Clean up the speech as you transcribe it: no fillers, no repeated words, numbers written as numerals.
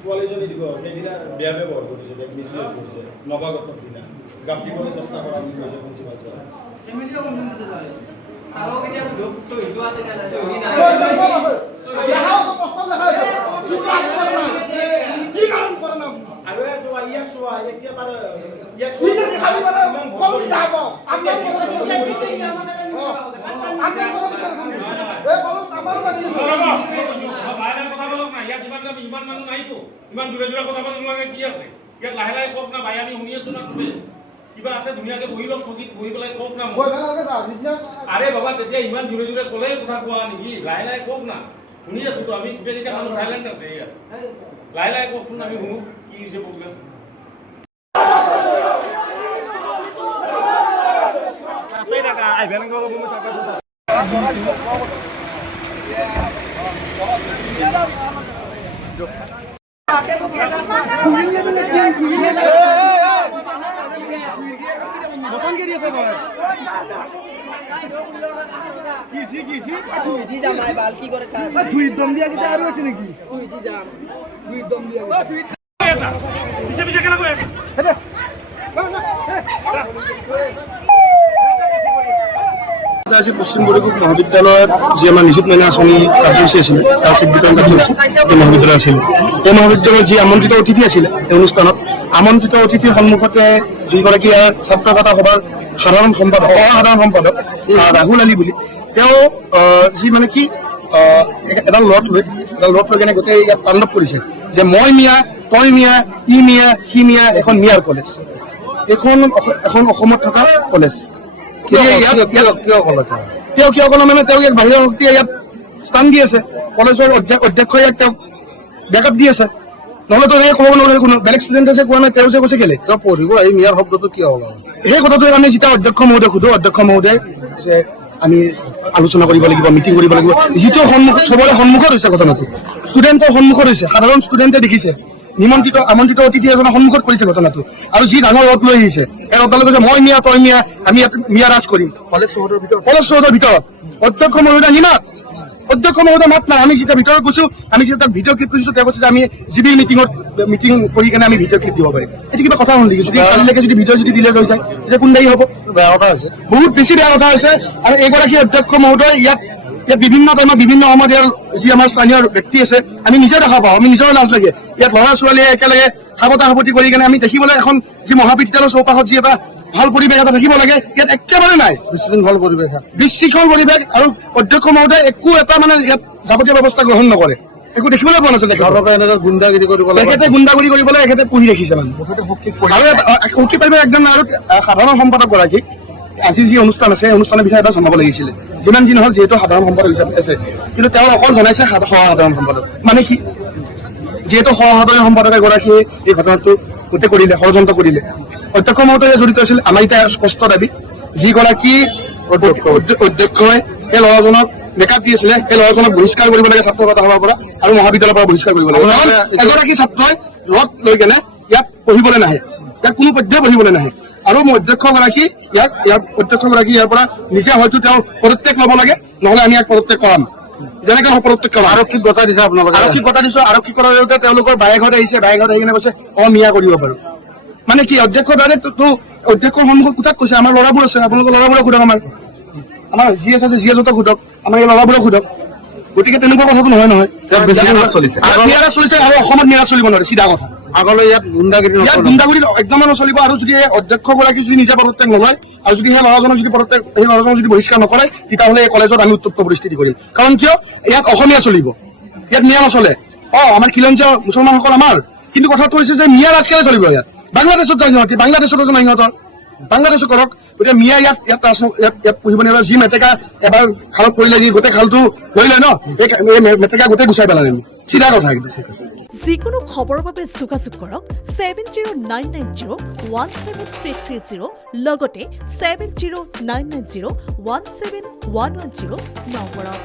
ছোৱালীজনী দিব সেইদিনা বেয়া ব্যৱহাৰ কৰিছে মিছবিহেভ কৰিছে নৱাগত দিনা গাফি কৰিবলৈ চেষ্টা কৰা বুলি কৈছে প্ৰিন্সিপাল ছাৰ আৰু ইয়াক চোৱা এতিয়া তাৰ ইয়াক ইমান মানুহ নাইতো ইমান জোৰে জোৰে কথা পাতিব লাগে কি আছে ইয়াত লাহে লাহে কওক না ভাই আমি শুনি আছো না চবে কিবা আছে ধুনীয়াকে বহি লওক চকীত বহি পেলাই কওক না আৰে বাবা তেতিয়া ইমান জোৰে জোৰে ক'লে কথা কোৱা নেকি লাহে লাহে কওক না শুনি আছো তো আমি গোটেইকেইটা মানুহ চাইলেণ্ট আছে ইয়াত লাহে লাহে কওকচোন আমি শুনো কি হৈছে প্ৰব্লেম আজি পশ্চিম বড়োগুট মহাবিদ্যালয়ত যি আমাৰ নিযুত মইনা আঁচনি কাৰ্যসূচী আছিলে তাৰ চেক বিতৰণ কাৰ্যসূচী এই মহাবিদ্যালয় আছিল এই মহাবিদ্যালয়ৰ যি আমন্ত্ৰিত অতিথি আছিলে এই অনুষ্ঠানত আমন্ত্ৰিত অতিথিৰ সন্মুখতে যিগৰাকী ছাত্ৰকতা সভাৰ সাধাৰণ সম্পাদক ৰাহুল আলী বুলি তেওঁ যি মানে কি এডাল লট লৈ কেনে গোটেই ইয়াত তাণ্ডৱ কৰিছে যে মই মিয়া তই মিয়া ই মিয়া সি মিয়া এখন মিয়াৰ কলেজ এখন অসমত থকা কলেজ তেওঁ কিয় ক'লে মানে তেওঁ ইয়াক বাহিৰৰ শক্তিয়ে ইয়াত স্থান দি আছে কলেজৰ অধ্যক্ষই ইয়াক তেওঁক বেকআপ দি আছে নহ'লে তো ক'ব নোৱাৰে কোনো বেলেগ ষ্টুডেণ্ট আছে কোৱা নাই তেওঁ যে কৈছে কেলে তেওঁ পঢ়িব এই মিয়াৰ শব্দটো কিয় হ'ল সেই কথাটোৰ কাৰণে যেতিয়া অধ্যক্ষ মহোদয় সোধো অধ্যক্ষ মহোদয় যে আমি আলোচনা কৰিব লাগিব মিটিং কৰিব লাগিব যিটো চবৰে সন্মুখত হৈছে ঘটনাটো ষ্টুডেণ্টৰ সন্মুখত হৈছে সাধাৰণ ষ্টুডেণ্টে দেখিছে আমন্ত্ৰিত অতিথি এজনৰ সন্মুখত কৰিছে ঘটনাটো আৰু যি ডাঙৰ ৰদ লৈ আহিছে এই ৰদালৈ কৈছে মই মিয়া তই মিয়া আমি মিয়া ৰাজ কৰিম কলেজ চৌহদৰ ভিতৰত অধ্যক্ষ মহোদয় নিমাত অধ্যক্ষ মহোদয় মাত নাই আমি যেতিয়া ভিতৰত গৈছো আমি যেতিয়া তাক ভিডিঅ' ক্লিপ কৰিছো তেওঁ কৈছে যে আমি জিবি মিটিং কৰি কেনে আমি ভিডিঅ' ক্লিপ দিব পাৰিম এইটো কিবা কথা হ'ল নেকি যদি কালিলৈকে যদি ভিডিঅ' যদি দিলে ৰৈ যায় তেতিয়া কোন দায়ী হ'ব বেয়া কথা হৈছে বহুত বেছি বেয়া কথা হৈছে আৰু এইগৰাকী অধ্যক্ষ মহোদয় ইয়াত বিভিন্ন টাইমত বিভিন্ন সময়ত ইয়াৰ যি আমাৰ স্থানীয় ব্যক্তি আছে আমি নিজে দেখা পাওঁ আমি নিজৰ লাজ লাগে ইয়াত ল'ৰা ছোৱালীয়ে একেলগে সাৱতা সাৱতি কৰি কেনে আমি দেখিবলৈ এখন যি মহাবিদ্যালয়ৰ চৌপাশত যি এটা ভাল পৰিৱেশ এটা থাকিব লাগে ইয়াত একেবাৰে নাই বিশৃংখল পৰিৱেশ আৰু অধ্যক্ষ মহোদয় একো এটা মানে ইয়াত যাৱতীয় ব্যৱস্থা গ্ৰহণ নকৰে একো দেখিবলৈ পোৱা নাছিল গুণ্ডাগিৰি কৰিবলৈ এখেতে গুণ্ডাগিৰি কৰিবলৈ এখেতে পুহি ৰাখিছে মানে আৰু শক্তি পাৰিব একদম আৰু সাধাৰণ সম্পাদক গৰাকীক আজি যি অনুষ্ঠান আছে অনুষ্ঠানৰ বিষয়ে এটা জনাব লাগিছিলে যিমান যি নহওক যিহেতু সাধাৰণ সম্পাদক হিচাপে আছে কিন্তু তেওঁ অকল জনাইছে সহসাধাৰণ সম্পাদক মানে কি যিহেতু সহসাধাৰণ সম্পাদক এগৰাকীয়ে এই ঘটনাটো গোটেই কৰিলে ষড়যন্ত্ৰ কৰিলে অধ্যক্ষ মহোদয়ে জড়িত আছিল আমাৰ এতিয়া স্পষ্ট দাবী যিগৰাকী অধ্যক্ষই সেই ল'ৰাজনক মেকআপ দি আছিলে সেই ল'ৰাজনক বহিষ্কাৰ কৰিব লাগে ছাত্ৰকতা সভাৰ পৰা আৰু মহাবিদ্যালয়ৰ পৰা বহিষ্কাৰ কৰিব লাগে এগৰাকী ছাত্ৰই লগ লৈ কেনে ইয়াত পঢ়িবলৈ নাহে ইয়াত কোনো পধ্যে পঢ়িবলৈ নাহে আৰু অধ্যক্ষগৰাকী ইয়াৰ পৰা নিজে হয়তো তেওঁ পদত্যাগ ল'ব লাগে নহ'লে আমি ইয়াক পদত্যাগ কৰাম যেনেকে পদত্যাগ কৰাম আৰক্ষীক গতা দিছে আপোনালোকে আৰক্ষীক গতা দিছো আৰক্ষী কৰাৰ লগতে তেওঁলোকৰ বায়েকহঁত আহিছে বায়েকহঁত আহি কিনে কৈছে মিয়া কৰিব পাৰো মানে কি অধ্যক্ষ ডাইৰেক্ট অধ্যক্ষৰ সন্মুখত কোঠাত কৈছে আমাৰ ল'ৰাবোৰ আছে আপোনালোকৰ ল'ৰাবোৰক সোধক আমাৰ জি এছ আছে জি এছক সোধক আমাৰ এই ল'ৰাবোৰক সোধক গতিকে তেনেকুৱা কথাটো নহয় চলিছে আৰু অসমত নিৰাজ চলিব নোৱাৰে চিধা কথা আগলৈ ইয়াত গুণ্ডাগিৰি একদম নচলিব আৰু যদি এই অধ্যক্ষগৰাকী যদি নিজে পদত্যাগ নলয় আৰু যদি সেই ল'ৰাজনক যদি বহিষ্কাৰ নকৰে তেতিয়াহ'লে এই কলেজত আমি উত্তপ্ত পৰিস্থিতি কৰিম কাৰণ কিয় ইয়াত অসমীয়া চলিব ইয়াত মিয়া নচলে আমাৰ খিলঞ্জীয়া মুছলমানসকল আমাৰ কিন্তু কথাটো হৈছে যে মিয়া ৰাজ কেলে চলিব ইয়াত বাংলাদেশত যায় সিহঁতি বাংলাদেশতো সিহঁতৰ বাংলাদেশো কৰক গতিকে মিয়া ইয়াত পুহিব নোৱাৰে যি মেটেকা এবাৰ খালত পৰিলে যি গোটেই খালটো লৈ লয় ন এই মেটেকা গোটেই গুচাই পেলালে চিধা কথা একদম যিকোনো খবৰৰ বাবে যোগাযোগ কৰক 7099017330 লগতে 7099017110 নম্বৰত।